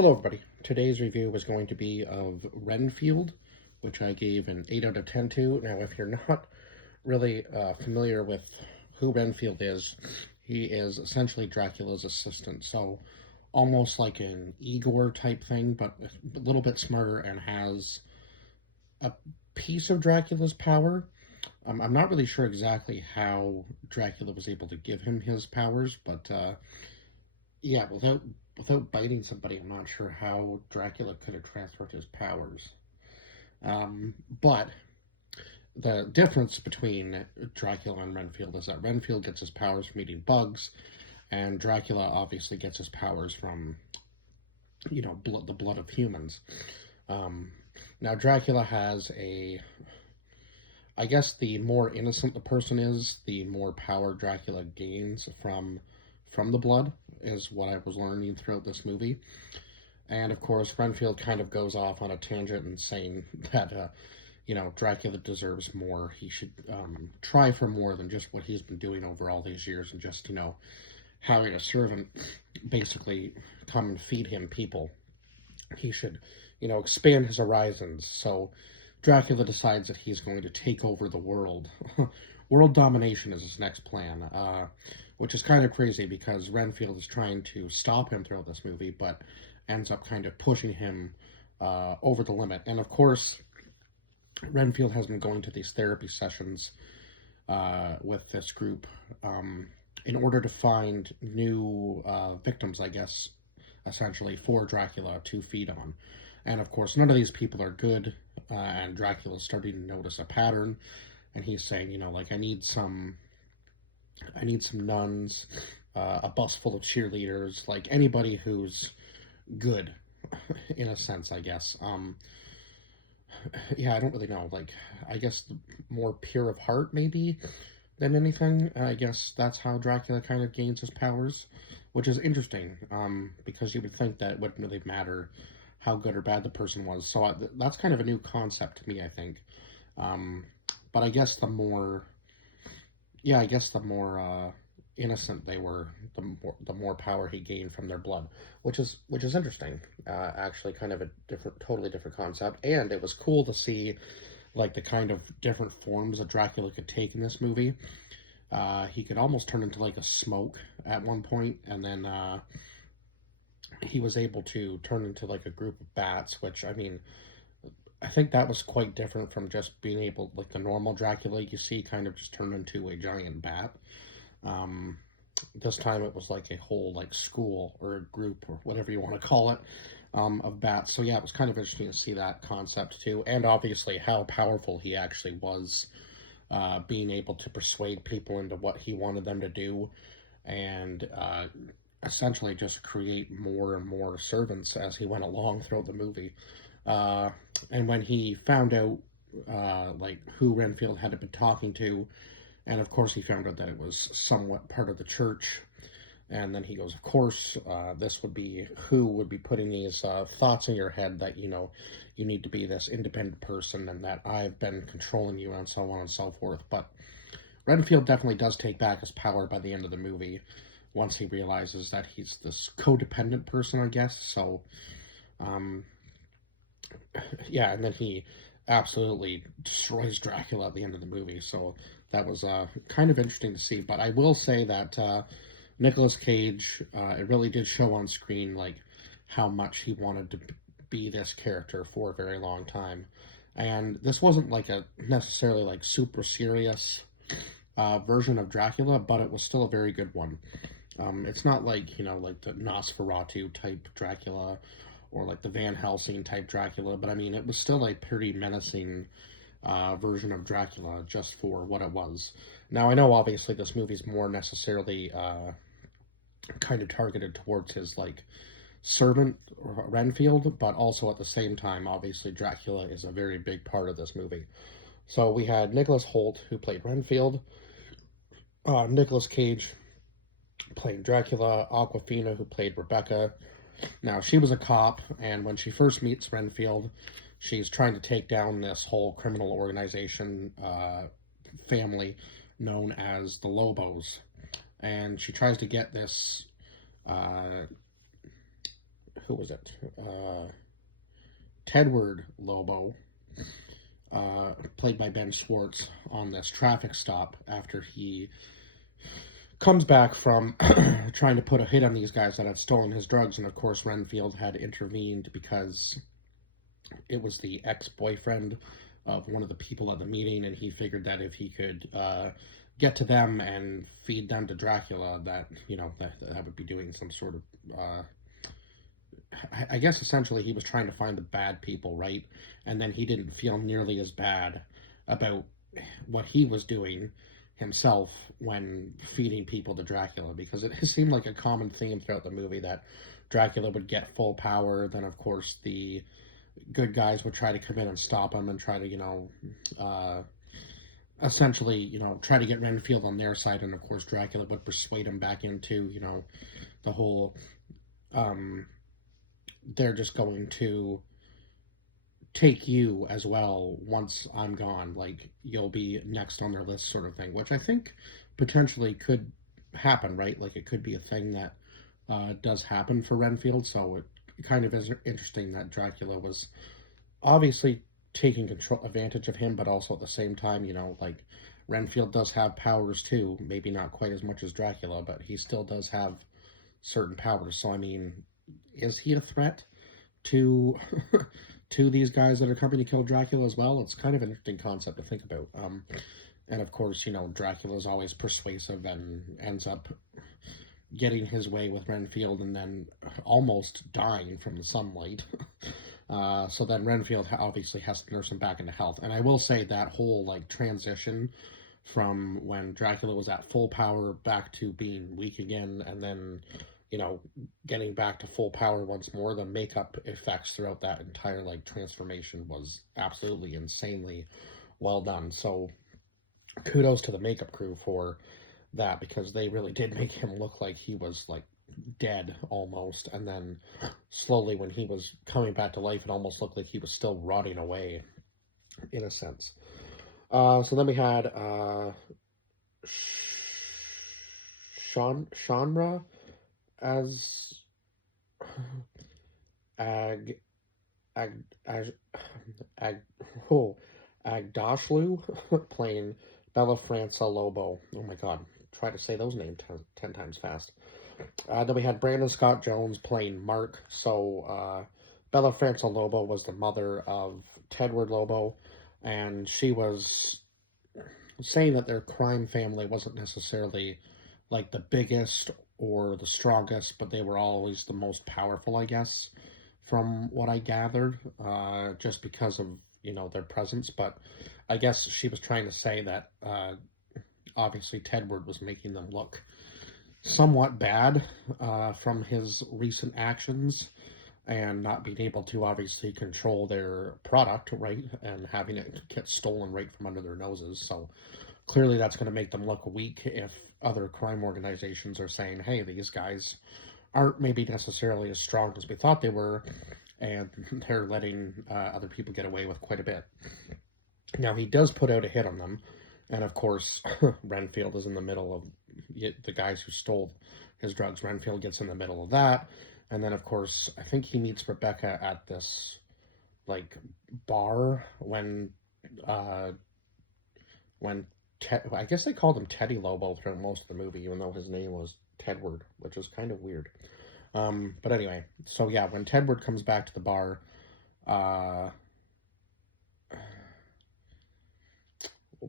Hello everybody. Today's review is going to be of Renfield, which I gave an 8 out of 10 to. Now, if you're not really familiar with who Renfield is, he is essentially Dracula's assistant. So, almost like an Igor type thing, but a little bit smarter and has a piece of Dracula's power. I'm not really sure exactly how Dracula was able to give him his powers, but yeah, without biting somebody, I'm not sure how Dracula could have transferred his powers. But the difference between Dracula and Renfield is that Renfield gets his powers from eating bugs, and Dracula obviously gets his powers from, the blood of humans. Um, Now, Dracula has I guess the more innocent the person is, the more power Dracula gains from the blood, is what I was learning throughout this movie. And of course, Renfield kind of goes off on a tangent and saying that, Dracula deserves more. He should try for more than just what he's been doing over all these years and just, having a servant basically come and feed him people. He should, expand his horizons. So Dracula decides that he's going to take over the world. World domination is his next plan, which is kind of crazy because Renfield is trying to stop him throughout this movie, but ends up kind of pushing him over the limit. And of course, Renfield has been going to these therapy sessions with this group in order to find new victims, I guess, essentially, for Dracula to feed on. And of course, none of these people are good, and Dracula's starting to notice a pattern, and he's saying, like, I need some nuns, a bus full of cheerleaders, like anybody who's good, in a sense, I guess. Yeah, I don't really know. Like, I guess more pure of heart, maybe, than anything. I guess that's how Dracula kind of gains his powers, which is interesting, because you would think that it wouldn't really matter how good or bad the person was. So that's kind of a new concept to me, I think. But I guess the more innocent they were, the more power he gained from their blood, which is interesting. Actually, kind of a totally different concept, and it was cool to see like the kind of different forms that Dracula could take in this movie. He could almost turn into like a smoke at one point, and then he was able to turn into like a group of bats, which, I mean, I think that was quite different from just being able, like the normal Dracula you see kind of just turn into a giant bat. Um, this time it was like a whole like school or a group or whatever you want to call it, of bats. So yeah, it was kind of interesting to see that concept too, and obviously how powerful he actually was, being able to persuade people into what he wanted them to do, and essentially just create more and more servants as he went along throughout the movie. Uh, and when he found out, like, who Renfield had been talking to, and of course he found out that it was somewhat part of the church, and then he goes, of course, this would be who would be putting these thoughts in your head that, you need to be this independent person and that I've been controlling you and so on and so forth. But Renfield definitely does take back his power by the end of the movie once he realizes that he's this codependent person, I guess. So, um, yeah, and then he absolutely destroys Dracula at the end of the movie. So that was kind of interesting to see. But I will say that Nicolas Cage, it really did show on screen like how much he wanted to be this character for a very long time. And this wasn't like a necessarily like super serious version of Dracula, but it was still a very good one. It's not like, like the Nosferatu type Dracula or like the Van Helsing type Dracula, but I mean, it was still a pretty menacing version of Dracula just for what it was. Now, I know obviously this movie's more necessarily kind of targeted towards his like servant Renfield, but also at the same time, obviously Dracula is a very big part of this movie. So we had Nicholas Hoult, who played Renfield, Nicolas Cage playing Dracula, Aquafina, who played Rebecca. Now, she was a cop, and when she first meets Renfield, she's trying to take down this whole criminal organization family known as the Lobos. And she tries to get this, who was it? Tedward Lobo, played by Ben Schwartz, on this traffic stop after he comes back from trying to put a hit on these guys that had stolen his drugs, and of course Renfield had intervened because it was the ex-boyfriend of one of the people at the meeting, and he figured that if he could get to them and feed them to Dracula, that that would be doing some sort of I guess essentially he was trying to find the bad people, right? And then he didn't feel nearly as bad about what he was doing himself when feeding people to Dracula, because it seemed like a common theme throughout the movie that Dracula would get full power, then of course the good guys would try to come in and stop him and try to, essentially, try to get Renfield on their side, and of course Dracula would persuade him back into, the whole, they're just going to take you as well once I'm gone, like you'll be next on their list sort of thing, which I think potentially could happen, right? Like it could be a thing that does happen for Renfield, so it kind of is interesting that Dracula was obviously taking advantage of him, but also at the same time, like Renfield does have powers too, maybe not quite as much as Dracula, but he still does have certain powers. So I mean, is he a threat to to these guys that are coming to kill Dracula as well? It's kind of an interesting concept to think about. And of course, Dracula is always persuasive and ends up getting his way with Renfield and then almost dying from the sunlight. So then Renfield obviously has to nurse him back into health. And I will say that whole like transition from when Dracula was at full power back to being weak again, and then getting back to full power once more, the makeup effects throughout that entire like transformation was absolutely insanely well done. So kudos to the makeup crew for that, because they really did make him look like he was like dead almost, and then slowly when he was coming back to life, it almost looked like he was still rotting away in a sense. So then we had Shanra as Ag Ag Ag Ag oh, Agdashlu playing Bella Franca Lobo. Oh my god, try to say those names 10 times fast. Then we had Brandon Scott Jones playing Mark. So Bella Franca Lobo was the mother of Tedward Lobo, and she was saying that their crime family wasn't necessarily like the biggest or the strongest, but they were always the most powerful, I guess, from what I gathered, just because of their presence. But I guess she was trying to say that obviously Tedward was making them look somewhat bad from his recent actions, and not being able to obviously control their product, right, and having it get stolen right from under their noses. So clearly that's going to make them look weak if other crime organizations are saying, hey, these guys aren't maybe necessarily as strong as we thought they were, and they're letting other people get away with quite a bit. Now, he does put out a hit on them, and of course, Renfield is in the middle of the guys who stole his drugs. Renfield gets in the middle of that, and then, of course, I think he meets Rebecca at this, like, bar when I guess they called him Teddy Lobo throughout most of the movie, even though his name was Tedward, which was kind of weird. But anyway, so yeah, when Tedward comes back to the bar, what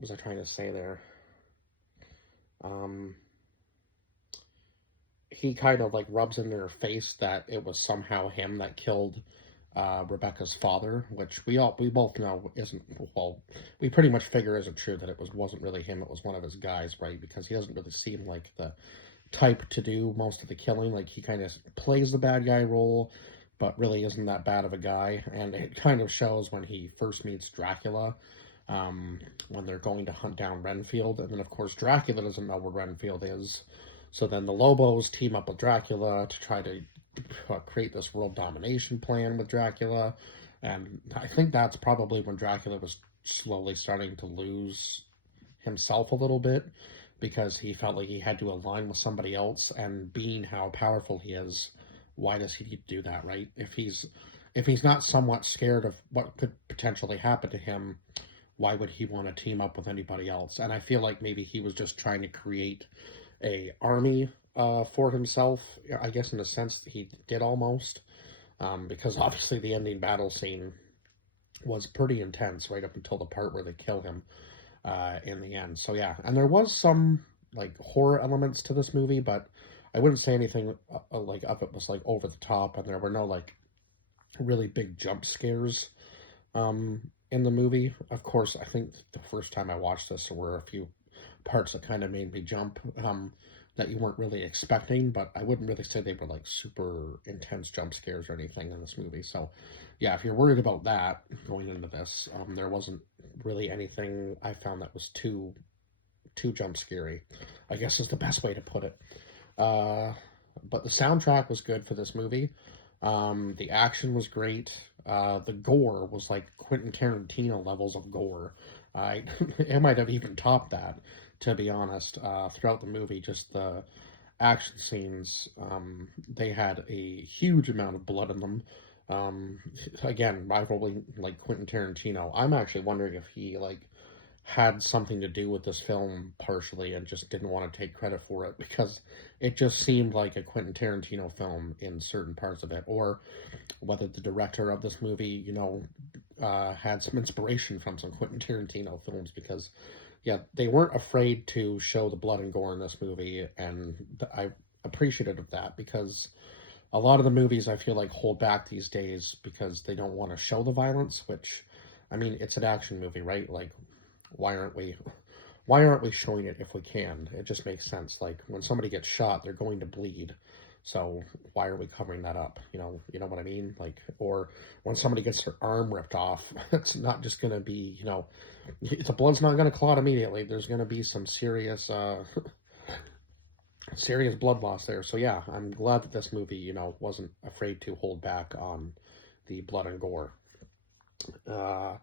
was I trying to say there? He kind of like rubs in their face that it was somehow him that killed Rebecca's father, which we both know isn't, well, we pretty much figure isn't true, that wasn't really him, it was one of his guys, right? Because he doesn't really seem like the type to do most of the killing. Like, he kind of plays the bad guy role, but really isn't that bad of a guy. And it kind of shows when he first meets Dracula, when they're going to hunt down Renfield, and then of course Dracula doesn't know where Renfield is. So then the Lobos team up with Dracula to try to create this world domination plan with Dracula, and I think that's probably when Dracula was slowly starting to lose himself a little bit, because he felt like he had to align with somebody else, and being how powerful he is, why does he need to do that, right? If he's not somewhat scared of what could potentially happen to him, why would he want to team up with anybody else? And I feel like maybe he was just trying to create a army for himself. I guess in a sense he did almost, because obviously the ending battle scene was pretty intense right up until the part where they kill him in the end. So yeah, and there was some like horror elements to this movie, but I wouldn't say anything like of it was like over the top, and there were no like really big jump scares in the movie. Of course, I think the first time I watched this, there were a few parts that kind of made me jump that you weren't really expecting, but I wouldn't really say they were like super intense jump scares or anything in this movie. So, yeah, if you're worried about that going into this, there wasn't really anything I found that was too jump scary, I guess is the best way to put it. Uh, but the soundtrack was good for this movie. The action was great. The gore was like Quentin Tarantino levels of gore. I it might have even topped that, to be honest. Throughout the movie, just the action scenes, they had a huge amount of blood in them. Um, Again, rivaling like Quentin Tarantino. I'm actually wondering if he like had something to do with this film partially and just didn't want to take credit for it, because it just seemed like a Quentin Tarantino film in certain parts of it, or whether the director of this movie, had some inspiration from some Quentin Tarantino films, because yeah, they weren't afraid to show the blood and gore in this movie, and I appreciated of that, because a lot of the movies I feel like hold back these days because they don't want to show the violence, which I mean, it's an action movie, right? Like why aren't we why aren't we showing it if we can? It just makes sense. Like when somebody gets shot, they're going to bleed. So why are we covering that up? You know what I mean? Like, or when somebody gets their arm ripped off, it's not just going to be, the blood's not going to clot immediately. There's going to be some serious, serious blood loss there. So yeah, I'm glad that this movie, wasn't afraid to hold back on the blood and gore. Uh,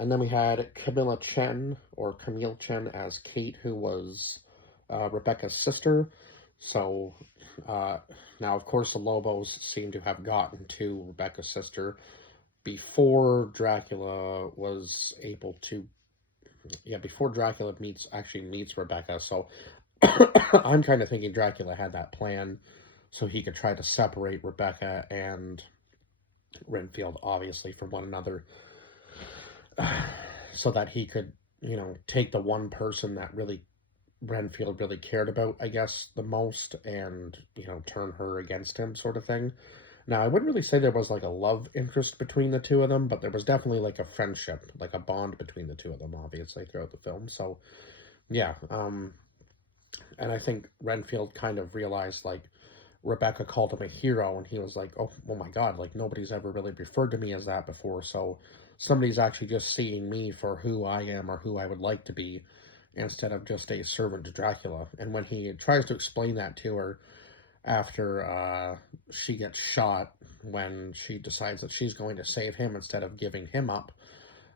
and then we had Camille Chen as Kate, who was Rebecca's sister. So uh, now, of course, the Lobos seem to have gotten to Rebecca's sister before Dracula was able to. Yeah, before Dracula meets Rebecca. So I'm kind of thinking Dracula had that plan so he could try to separate Rebecca and Renfield, obviously, from one another, so that he could, take the one person that really Renfield really cared about, I guess, the most, and, turn her against him, sort of thing. Now, I wouldn't really say there was like a love interest between the two of them, but there was definitely like a friendship, like a bond between the two of them, obviously, throughout the film. So, yeah, and I think Renfield kind of realized, like, Rebecca called him a hero, and he was like, oh my God, like, nobody's ever really referred to me as that before, so somebody's actually just seeing me for who I am or who I would like to be, instead of just a servant to Dracula. And when he tries to explain that to her after she gets shot, when she decides that she's going to save him instead of giving him up,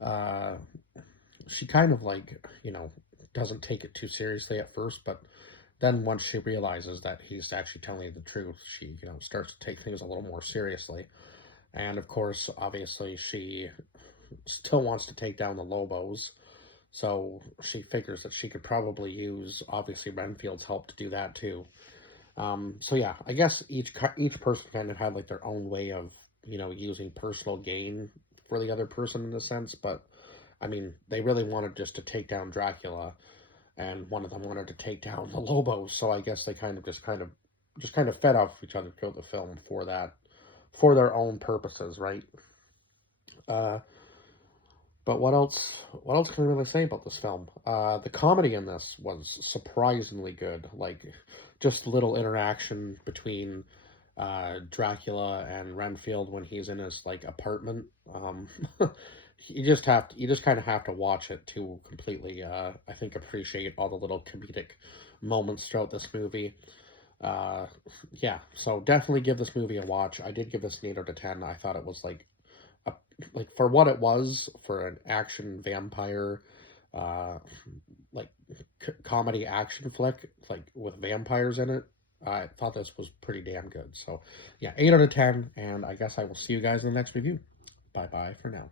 uh, she kind of like, doesn't take it too seriously at first, but then once she realizes that he's actually telling the truth, she, starts to take things a little more seriously. And of course, obviously, she still wants to take down the Lobos, so she figures that she could probably use, obviously, Renfield's help to do that too. So yeah, I guess each person kind of had like their own way of, using personal gain for the other person in a sense, but I mean, they really wanted just to take down Dracula, and one of them wanted to take down the Lobos. So I guess they just kind of fed off each other throughout the film for that, for their own purposes, right? Uh, but what else? What else can I really say about this film? The comedy in this was surprisingly good. Like, just little interaction between Dracula and Renfield when he's in his like apartment. You just kind of have to watch it to completely, I think, appreciate all the little comedic moments throughout this movie. Uh, yeah, so definitely give this movie a watch. I did give this an 8 out of 10. I thought it was a, like for what it was, for an action vampire, uh, like comedy action flick, like with vampires in it. I thought this was pretty damn good. So, yeah, 8 out of 10. And I guess I will see you guys in the next review. Bye bye for now.